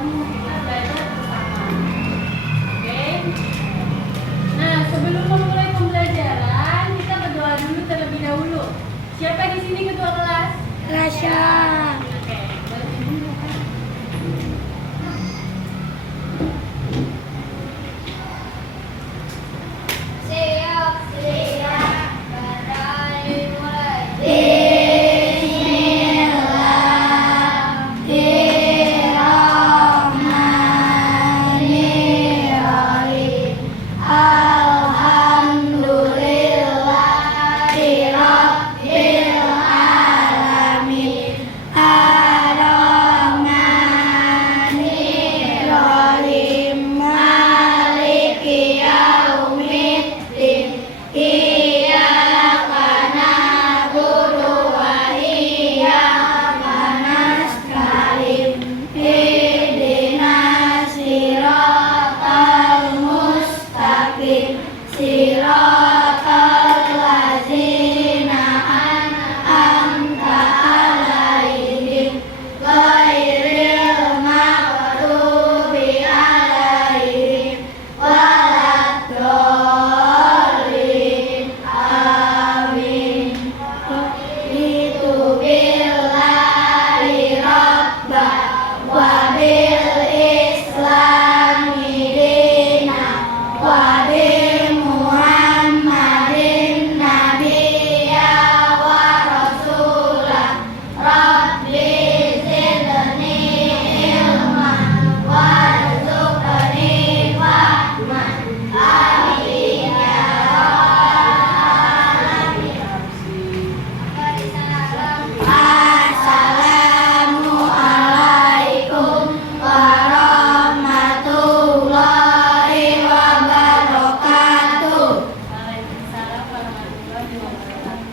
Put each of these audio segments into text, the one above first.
ketemu, kita belajar bersama. Oke? Nah, sebelum memulai pembelajaran, kita berdoa dulu terlebih dahulu. Siapa di sini ketua kelas? Rasya. Oke, boleh dibuka, Kak? Siap, berani mulai. Bismillahirrahmanirrahim. Alhamdulillahirabbil alamin. Ar-Rahmanirrahim. Maliki yaumiddin. Iyyaka na'budu wa iyyaka nasta'in. Ihdinas siratal mustaqim. Siratal ladzina an'amta 'alaihim ghairil maghdubi 'alaihim waladdallin. Amin. Itu billahi rabba wa bil islami dina wa bi Muhammadin nabiyya wa rasulah. Rabbi zidni ilman warzuqni fahman. Amin ya Assalamualaikum warahmatullahi wabarakatuh. Waalaikumsalam warahmatullahi wabarakatuh.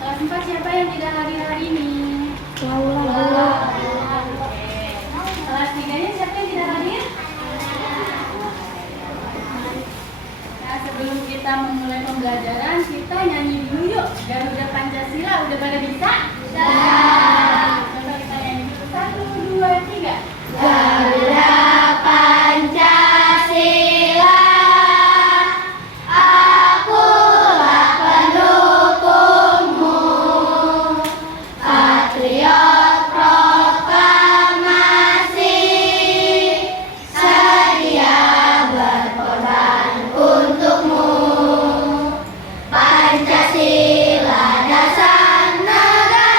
Kelas 4 siapa yang tidak hadir hari ini? Oke. Kelas 3-nya siapa yang tidak hadir? Nah, sebelum kita memulai pembelajaran, kita nyanyi dulu yuk. Garuda Pancasila, udah pada bisa? Coba kita nyanyi dulu. 1, 2, 3. Garuda Pancasila, akulah pendukungmu. Patriot proklamasi, sedia berkorban untukmu. Pancasila dasar negara,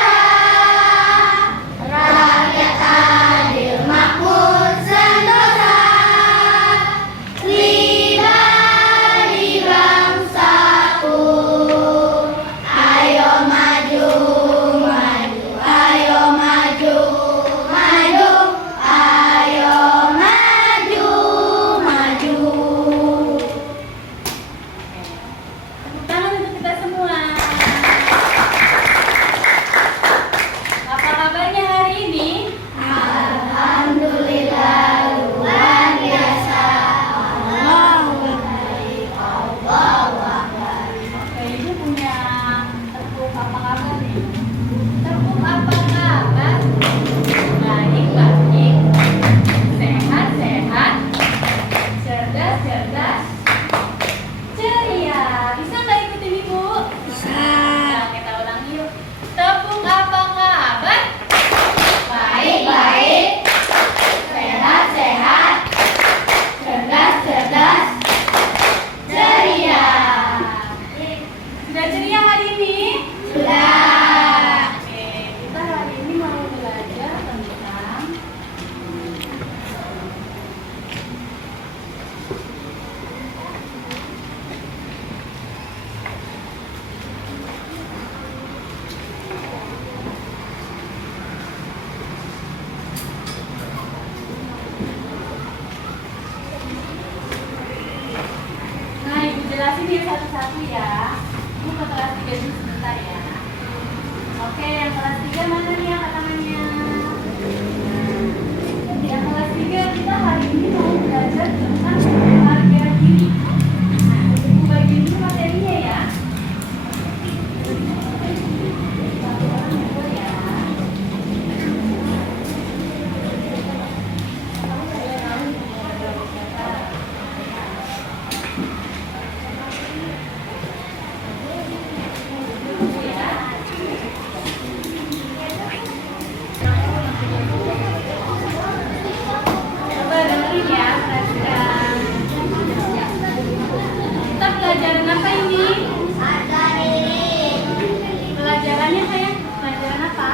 pelajarannya kayak pelajaran apa?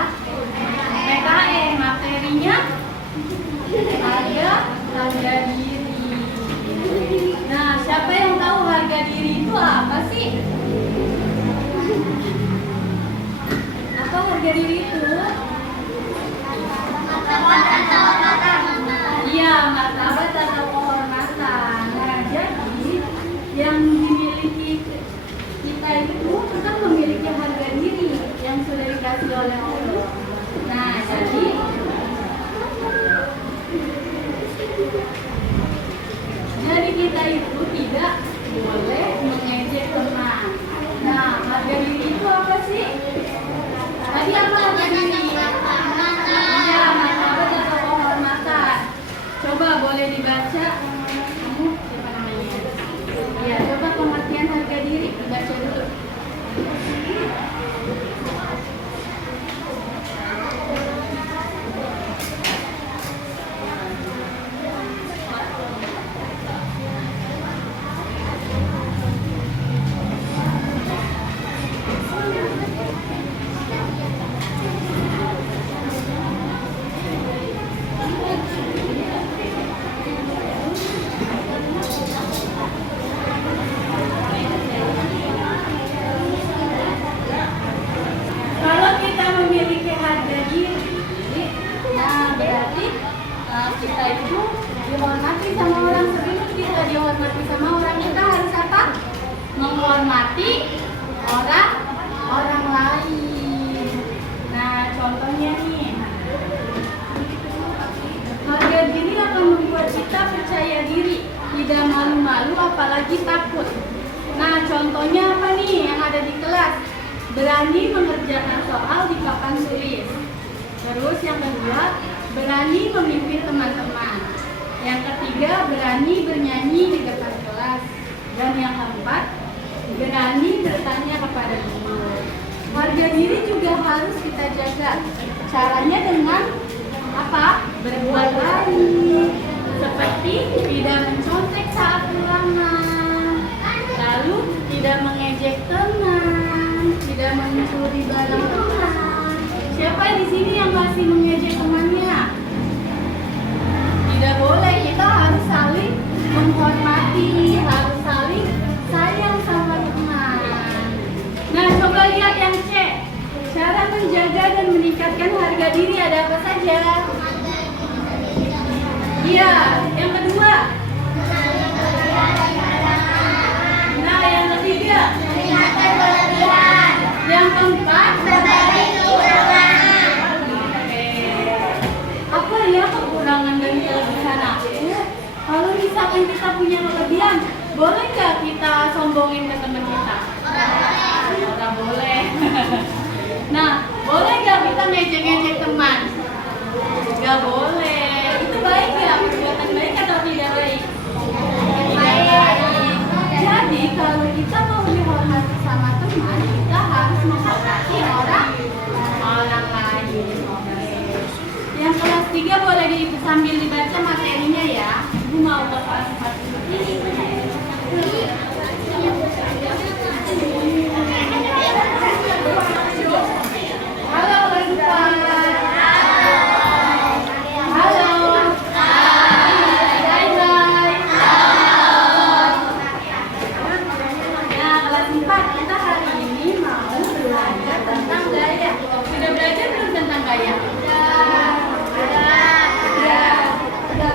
PKN, materinya harga diri. Nah, siapa yang tahu harga diri itu apa sih? Apa harga diri itu? Iya, martabat atau kehormatan. Nah, jadi yang dimiliki kita itu kan memiliki harga diri yang sudah dikasih oleh Allah. Nah, jadi kita itu tidak boleh mengejek teman. Nah, harga diri itu apa sih? Tadi apa harga diri? Iya, martabat atau kehormatan. Coba boleh dibaca. Kamu siapa namanya? Ya, coba pengertian harga diri dibaca dulu. Kalau kita memiliki harga diri, nah berarti kita itu dihormati sama orang. Sebelum kita dihormati sama orang, kita harus apa? Menghormati orang lain. Nah, contohnya nih, harga diri akan membuat kita percaya diri, tidak malu-malu, apalagi takut. Nah, contohnya apa nih yang ada di kelas? Berani mengerjakan soal di papan tulis. Terus yang kedua, berani memimpin teman-teman. Yang ketiga, berani bernyanyi di depan kelas. Dan yang keempat, berani bertanya kepada guru. Harga diri juga harus kita jaga. Caranya dengan apa? Berbuat baik. Seperti tidak mencontek saat ulangan. Lalu tidak mengejek teman, tidak mencuri barang teman. Siapa di sini yang masih mengejek temannya? Tidak boleh, kita harus saling menghormati, harus saling sayang sama teman. Nah, coba lihat yang C. Cara menjaga dan meningkatkan harga diri ada apa saja? Iya, yang kedua. Nah, yang ketiga. Yang keempat. Apa ya kekurangan dan kelebihan aku? Kalau misalkan kita punya kelebihan, boleh nggak kita sombongin ke teman kita? Nggak boleh. Nah, boleh nggak kita ngejek-ngejek teman? Nggak boleh. Itu baik nggak? Perbuatan baik atau tidak baik? Baik. Jadi kalau kita mau dihormati sama teman, kita harus menghormati orang lain. Yang kelas 3 boleh sambil dibaca materinya ya. Ibu mau ke kelas 4 ini. Halo kelas 4. Halo. Hai. Nah, kelas 4 kita hari ini mau belajar tentang gaya. Sudah belajar belum tentang gaya? Udah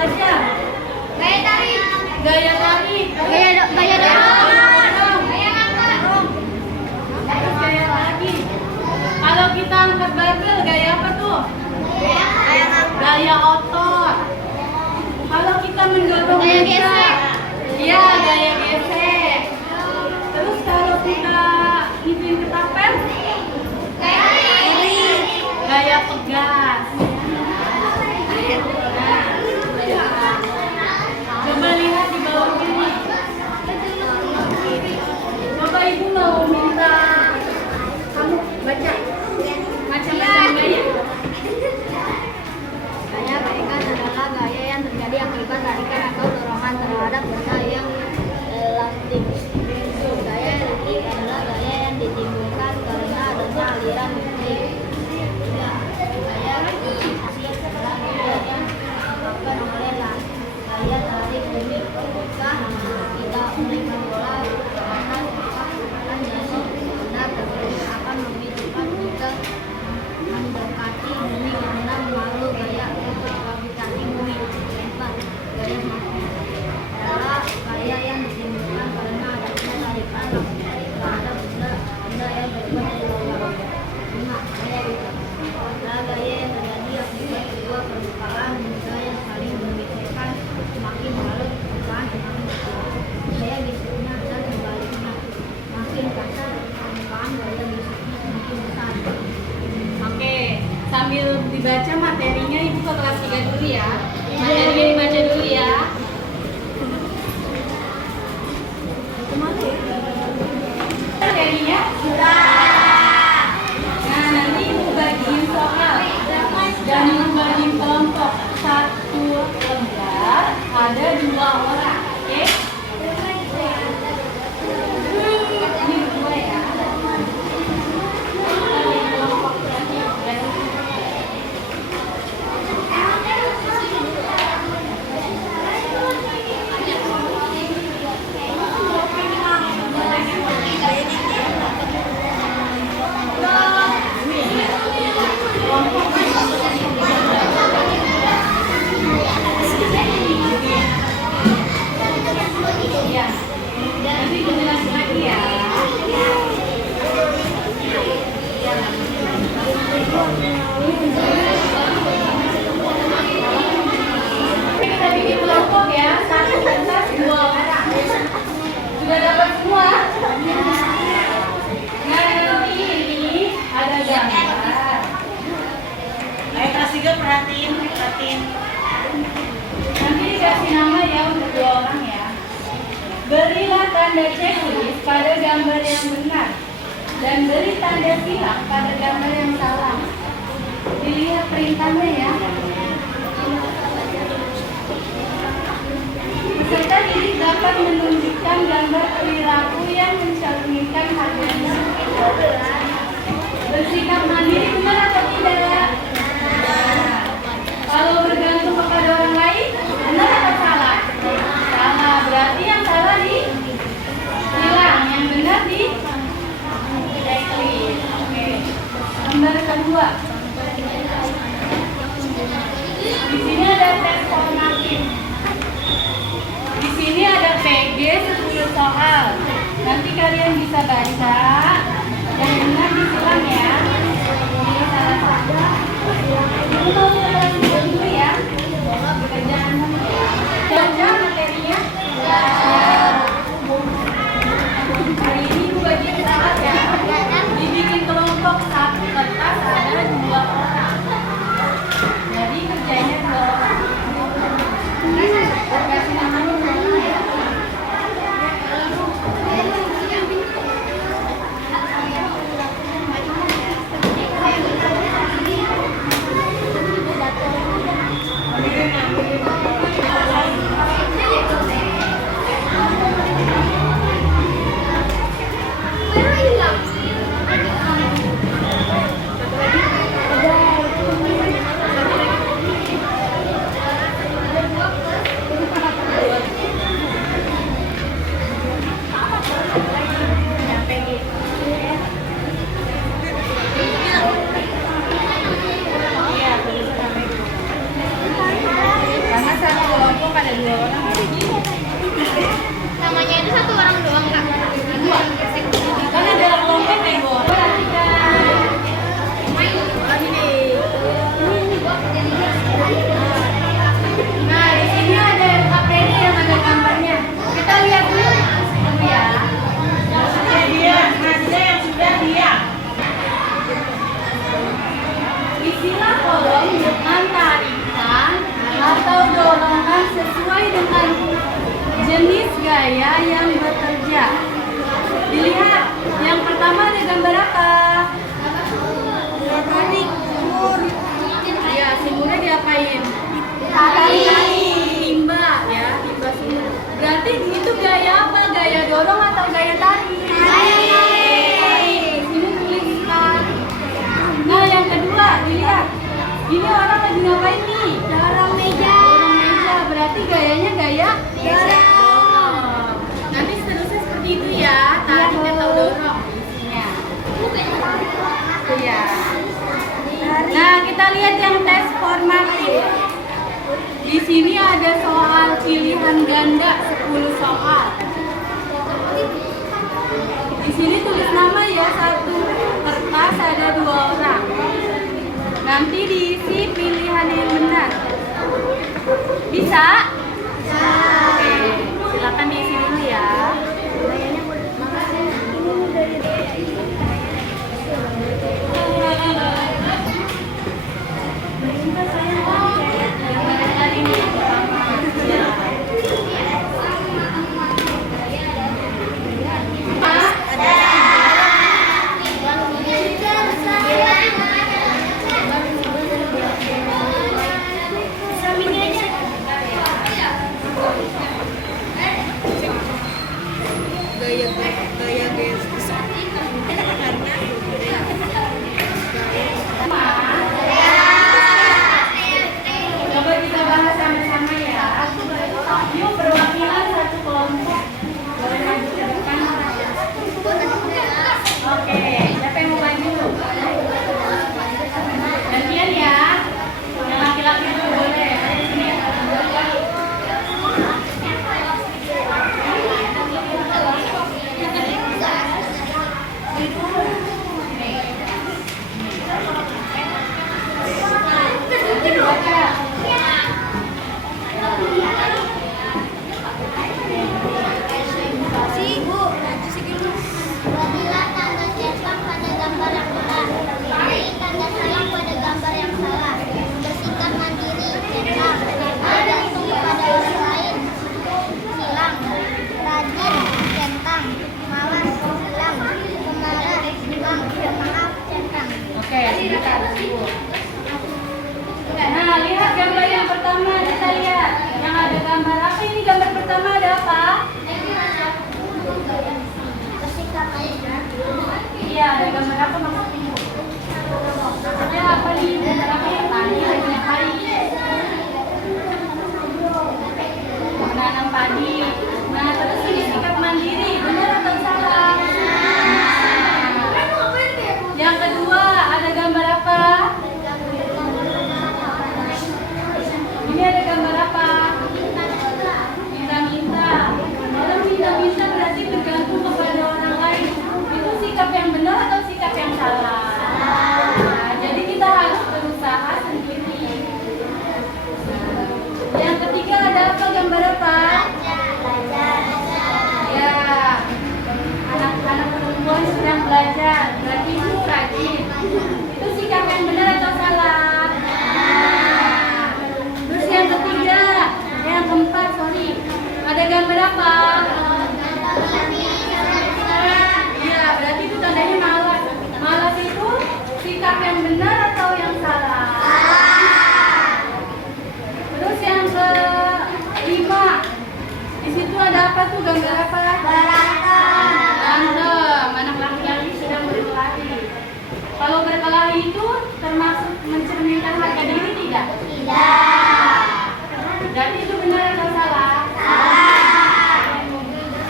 belajar? Gaya tari. Gaya tari. Gaya dorong. Terus gaya lagi. Kalau kita angkat barbel, gaya apa tuh? Gaya otot. Kalau kita mendorong Gaya meja, gesek. iya gaya gesek. Terus kalau kita ngikutin ketapel, gaya pegas. Coba lihat di bawah ini. Coba ibu mau minta kamu baca macam-macam gaya. Gaya tarikan adalah gaya yang terjadi akibat tarikan atau dorongan terhadap benda yang elastik. Gaya eliptik adalah gaya yang ditimbulkan karena adanya aliran musik. Gaya fiksi adalah gaya yang disebabkan oleh gaya tarik bumi. Ketika kita melempar bola akan jadi benar tersebut akan membutuhkan kita mendekati bumi karena melalui gaya gravitasi bumi. Empat, gaya magnet adalah gaya yang ditimbulkan karena adanya tarikan terhadap benda yang berada di bawah. Lima, gaya bintang adalah gaya yang terjadi akibat kedua permukaan benda yang saling bergesekan semakin halus permukaan semakin kecil. Gaya geseknya dan sebaliknya, makin kasar permukaan gaya geseknya semakin besar. Oke, sambil dibaca materinya ibu ke kelas 3 dulu ya. Materinya dibaca dulu ya. Materinya sudah. Nah, nanti ibu bagiin soal dan ibu bagiin kelompok. Satu lembar ada 2 orang. Oke? Ini 2 ya. Iya. Nanti dijelasin lagi ya. Kita bikin kelompok ya, 1 kertas 2 orang. Sudah dapat semua? Nah, nanti ini ada gambar. Ayo kelas 3 perhatiin. Nanti dikasih nama ya untuk 2 orang ya. Berilah tanda checklist pada gambar yang benar dan beri tanda silang pada gambar yang salah. Dilihat perintahnya ya. Peserta didik dapat menunjukkan gambar perilaku yang mencerminkan harganya. Bersikap mandiri benar atau tidak? Kalau bergantung kepada orang lain, benar atau salah? Salah, berarti yang salah di silang, yang benar di checklist. Oke. Gambar kedua. Di sini ada tes formatif. Di sini ada PG 10 soal. Nanti kalian bisa baca dan benar disilang ya. Ini salah satu. Kamu mau ke kelas 2 dulu ya. Kerjaan kamu ya. Baca materinya. Hari ini ibu bagian salah ya. Dibikin kelompok 1 kertas ada 2 orang. Jadi kerjanya 2 orang. Kasih namanya salah ya. ada 2 orang. Namanya itu 1 orang doang kak. 2. Kan ada kelompok kayak 2 orang. Nah, di sini ada HPD yang ada gambarnya. Kita lihat dulu ya. Maksudnya dia, maksudnya yang sudah dia. Isilah kolom dengan tarikan atau dorongan sesuai dengan jenis gaya yang bekerja. Dilihat, yang pertama ada gambar apa? Tarik sumur. Ya, sumurnya diapain? Timba ya, timba sumur. Berarti itu gaya apa? Gaya dorong atau gaya tarik? Tarik. Sini tulis tarik. Nah, yang kedua, dilihat. Ini orang lagi ngapain nih? Dorong meja. Dorong meja. Berarti gayanya gaya dorong. Nanti seterusnya seperti itu ya, tarik atau dorong isinya. Iya. Nah, kita lihat yang tes formatif. Di sini ada soal pilihan ganda 10 soal. Di sini tulis nama ya, 1 kertas ada 2 orang. Nanti diisi pilihan yang benar. Bisa? Oke, silakan diisi dulu ya. Coba kita bahas sama-sama ya. Yuk, perwakilan satu kelompok boleh maju ke depan. Oke, siapa yang mau maju? Gantian ya. Yang laki-laki dulu boleh. Ayo sini. Apabila tanda centang pada gambar yang benar, beri tanda salah pada gambar yang salah. Bersikap mandiri, centang, bergantung pada orang lain, silang. Rajin, centang, malas, silang. Pemarah, silang. Pemaaf, centang. Oke, sebentar. Nah, lihat gambar yang pertama, kita lihat. Yang ada gambar apa ini? Gambar pertama ada apa? Bersikap mandiri. Iya, ada gambar apa maksudnya? Ada apa nih? Gambar apa yang tadi lagi ngapain? Menanam padi. Nah, terus ini sikap mandiri, benar atau salah? Yang kedua, ada gambar apa? Ini ada gambar apa? Minta-minta. Dalam minta-minta berarti bergantung kepada orang lain. Itu sikap yang benar atau sikap yang salah? Nah, jadi kita harus berusaha sendiri. Yang ketiga ada apa? Gambar apa? Ya, anak-anak perempuan sedang belajar. Berarti itu rajin. Itu sikap yang benar atau salah? Terus yang ketiga, yang keempat, sorry. Ada gambar apa? Iya, berarti itu tandanya malas. Malas itu sikap yang benar atau yang salah? Terus yang kelima, di situ ada apa tuh? Gambar apa? Berantem. Anak laki-laki sedang berkelahi. Kalau berkelahi itu termasuk mencerminkan harga diri tidak? Tidak. Berarti itu benar atau salah?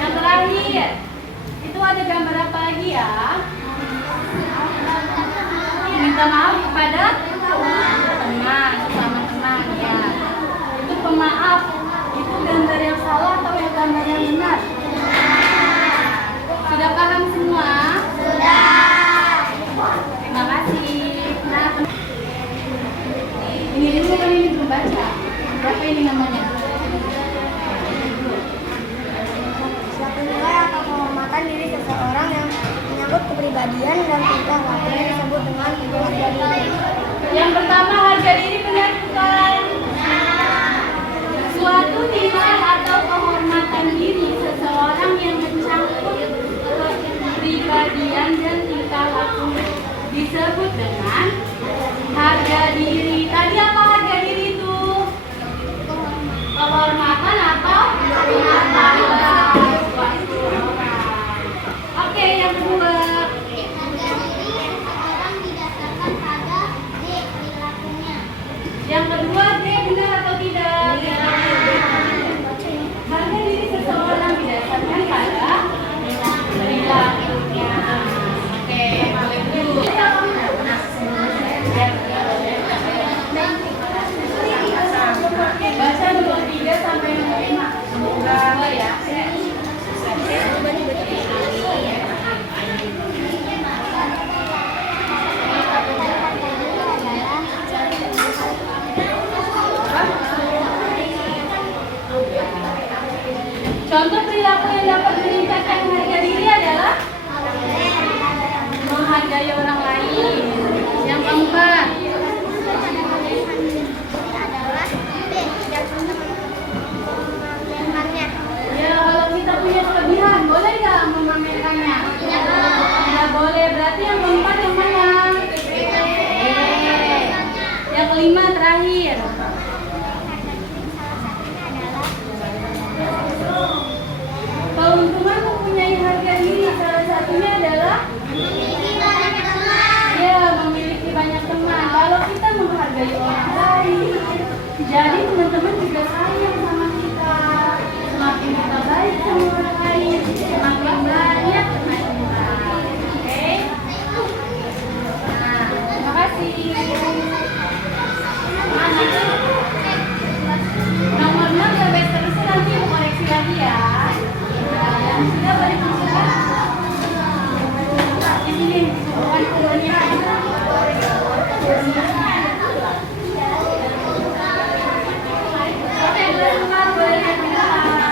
Yang terakhir, itu ada gambar apa lagi ya? Minta maaf kepada teman, sesama teman ya. Itu pemaaf. Itu Berapa ini namanya? Suatu nilai atau penghormatan diri seseorang yang menyangkut kepribadian dan tingkah lakunya disebut dengan harga diri. Yang pertama, harga diri benar bukan? Suatu nilai atau penghormatan diri seseorang yang mencangkut kepribadian dan tingkah laku disebut dengan harga diri. Tadi apa harga diri itu? Penghormatan atau martabat? Oke, yang kedua. Yang kedua, D benar atau tidak? Harga diri seseorang didasarkan pada perilakunya. Oke, boleh dulu. Baca nomor 3 sampai nomor 5. Semoga ya. Contoh perilaku yang dapat meningkatkan harga diri adalah menghargai orang lain. Yang keempat, ya kalau kita punya kelebihan, boleh nggak memamerkannya? Nggak boleh. Berarti yang keempat yang mana? Yang kelima terakhir. Keuntungan mempunyai harga diri salah satunya adalah memiliki banyak teman. Kalau kita menghargai orang lain, jadi teman-teman juga sayang sama kita. Semakin kita baik sama orang lain, semakin banyak teman kita. Oke? Nah, terima kasih. Nomor 6 sampai seterusnya nanti mau koreksi lagi ya. Sudah boleh masukkan di sini bukan keluarnya. Oke, benar boleh digunakan.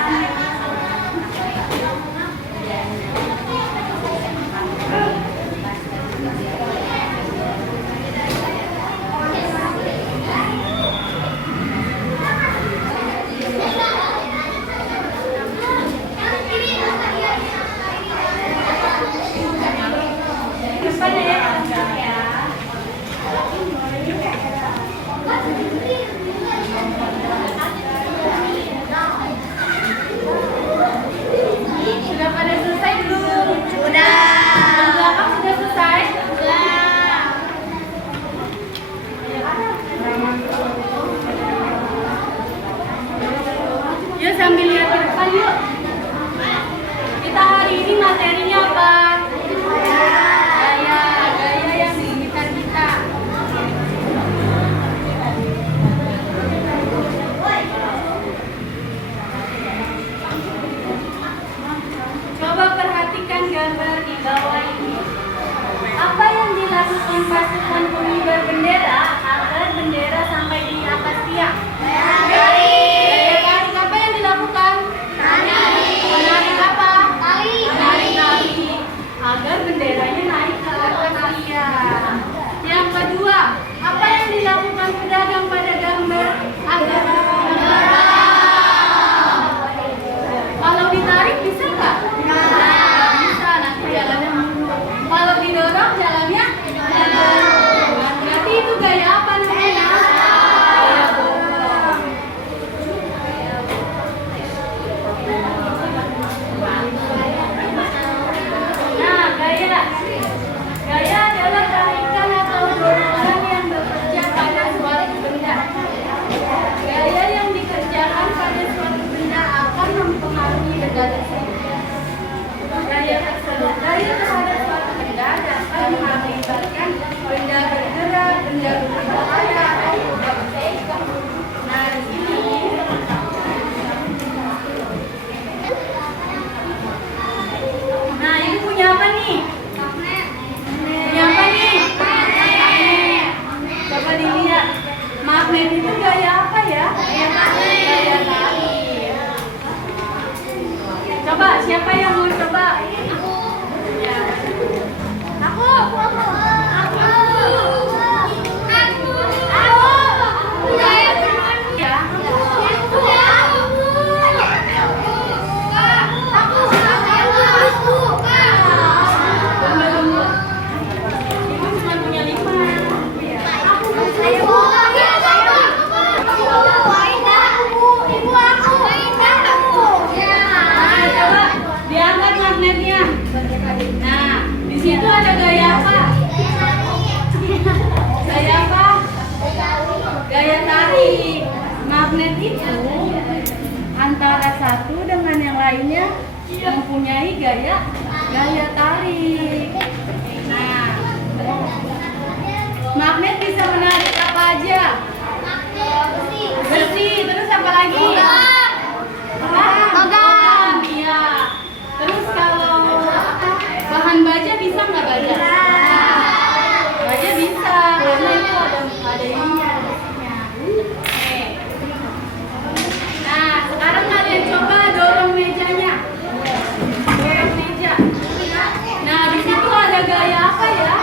Sudah pada selesai belum? Sudah. Yang belakang sudah selesai? Sudah. Yuk sambil lihat ke depan yuk. Kita hari ini materinya apa? Gaya yang di sekitar kita. Coba perhatikan gambar di bawah ini. Apa yang dilakukan pasukan pengibar bendera agar bendera sampai di atas tiang? Garis. Apa yang dilakukan? antara satu dengan yang lainnya mempunyai gaya tarik. Nah, magnet bisa menarik apa aja? Besi. Terus apa lagi? Logam. Iya. Terus kalau bahan baja bisa nggak baja? Baja bisa, karena itu ada ininya, besinya. Oke. Nah, sekarang kalian coba dorong mejanya. Dorong meja. Nah, di situ ada gaya apa ya?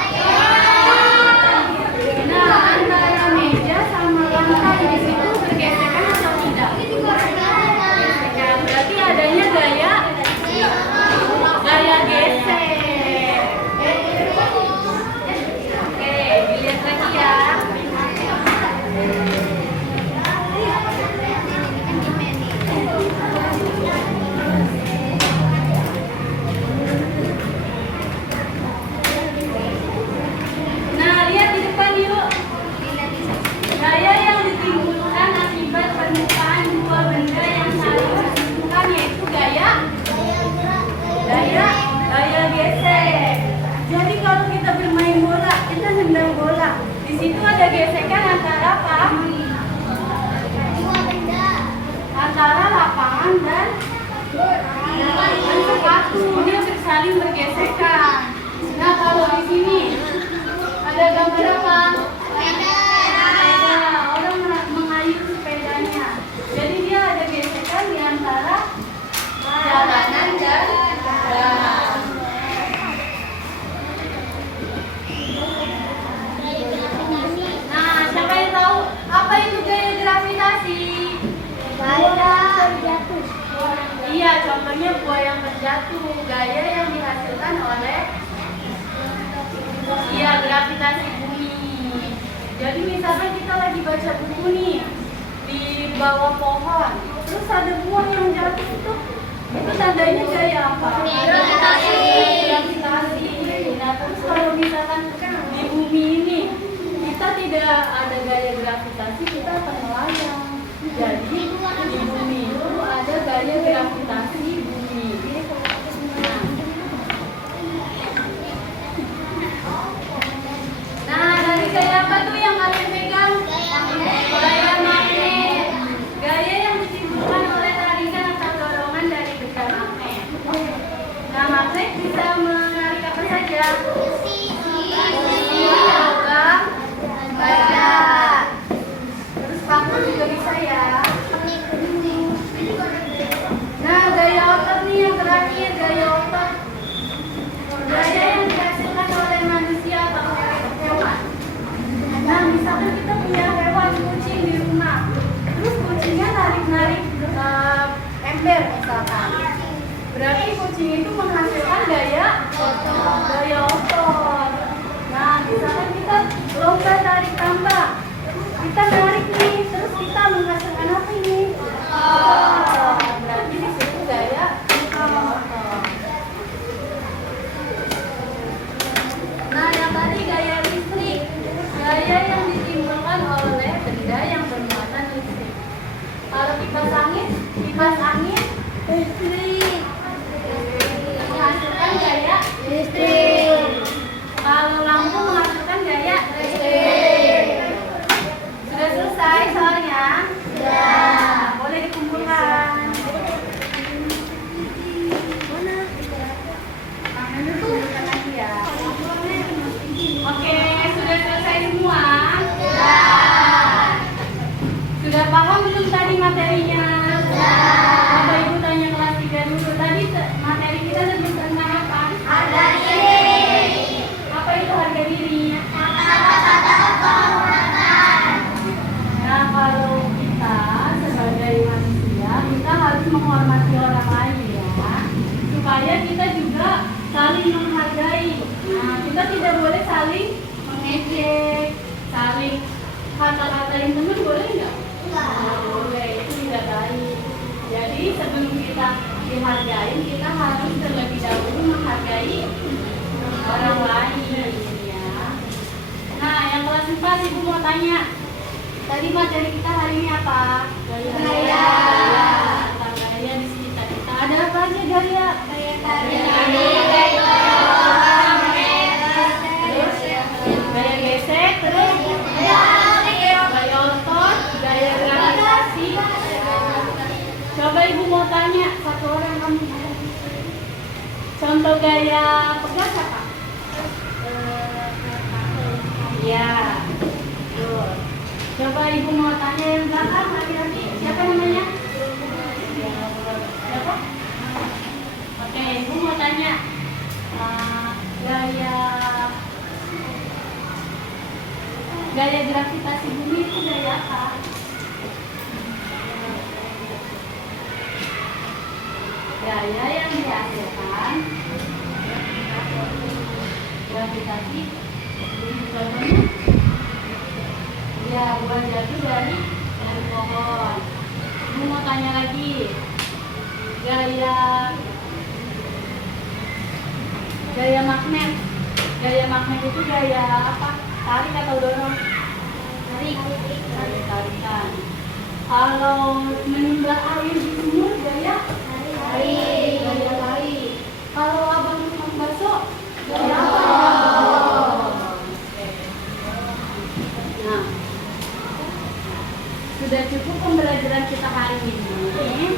Nah, antara meja sama lantai di situ bergesekan atau tidak? Bergesekan. Berarti adanya gaya gesek. Oke, dilihat lagi ya. Nah, lihat di depan yuk. Gaya yang ditimbulkan akibat permukaan dua benda yang saling bersentuhan yaitu gaya gesek. Jadi kalau kita bermain bola, kita nendang bola. Di situ ada gesekan antara apa? Antara lapangan dan sepatu. Dia saling bergesekan. Nah, kalau di sini ada gambar apa? Sepeda. Orang mengayuh sepedanya. Jadi dia ada gesekan di antara jalanan dan jalan. Nah, siapa yang tahu apa itu gaya gravitasi? Iya, contohnya buah yang terjatuh. Gaya yang dihasilkan oleh gravitasi bumi. Jadi misalnya kita lagi baca buku nih di bawah pohon, terus ada buah yang jatuh itu tandanya gaya apa? Gravitasi. Nah, terus kalau misalkan di bumi ini kita tidak ada gaya gravitasi, kita akan melayang. Jadi di bumi itu ada gaya gravitasi bumi. Nah, dari gaya apa tuh yang kalian pegang? Gaya magnet. Gaya yang ditimbulkan oleh tarikan atau dorongan dari benda magnet. Nah, magnet bisa menarik apa saja? Logam, baja. Terus paku juga bisa ya. Nah, gaya otot nih yang terakhir, gaya otot. Gaya yang dihasilkan oleh manusia atau hewan. Nah, misalkan kita punya hewan kucing di rumah, terus kucingnya narik-narik ember misalkan. Berarti kucing itu menghasilkan gaya otot. Nah, misalkan kita lomba tarik tambang, kita narik nih, terus kita menghasilkan apa ini? Berarti di situ gaya otot. Nah, yang tadi gaya listrik, gaya yang ditimbulkan oleh benda yang bermuatan listrik. Kalau kipas angin listrik menghasilkan gaya listrik. Kalau lampu menghasilkan gaya listrik. Sudah selesai soalnya? Sudah. Boleh dikumpulkan. Mana? Tangannya kumpulkan lagi ya. Oke, sudah selesai semua? Sudah paham belum tadi materinya? Bapak Ibu tanya kelas 3 dulu. Tadi materi kita lebih tentang apa? Harga diri. Apa itu harga diri? Nah, kalau kita sebagai manusia, kita harus menghormati orang lain ya, supaya kita juga saling menghargai. Nah, kita tidak boleh saling mengejek, saling kata-katain teman, boleh nggak? Nggak boleh, itu tidak baik. Jadi sebelum kita dihargai, kita harus terlebih dahulu menghargai orang lain ya. Nah, yang kelas 4 Ibu mau tanya. Tadi materi kita hari ini apa? Gaya. Coba ibu mau tanya satu orang kamu. Contoh gaya pegas apa? Iya. Tuh. Coba ibu mau tanya yang belakang laki-laki. Siapa namanya? Siapa? Oke, ibu mau tanya gaya gravitasi bumi itu gaya apa? Gaya yang dihasilkan gravitasi bumi. Contohnya ya buah jatuh dari pohon. Ibu mau tanya lagi, gaya magnet. Gaya magnet itu gaya apa? Tarik atau dorong? Tarikan. Kalau menimba air di sumur gaya tarik. Gaya tarik. Kalau abang tukang bakso gaya apa? Nah, sudah cukup pembelajaran kita hari ini.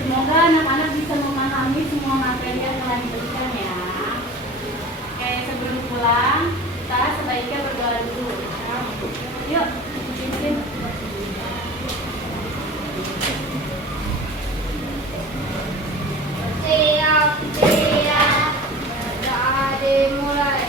Semoga anak-anak bisa memahami semua materi yang telah diberikan ya. Oke, sebelum pulang kita sebaiknya berdoa dulu. Yuk, pimpin. Siap, berdoa dimulai.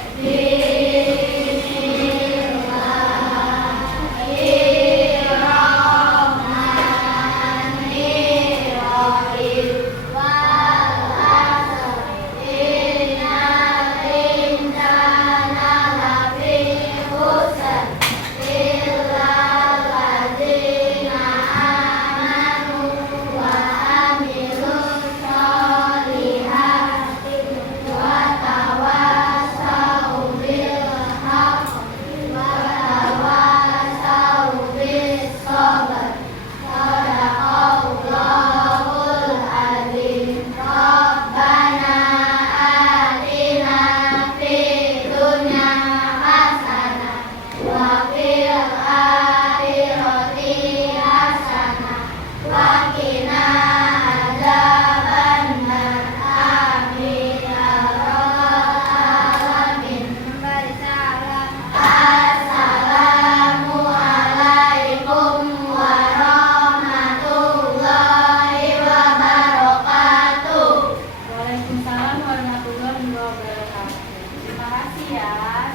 Waalaikumsalam warahmatullahi wabarakatuh. Terima kasih ya.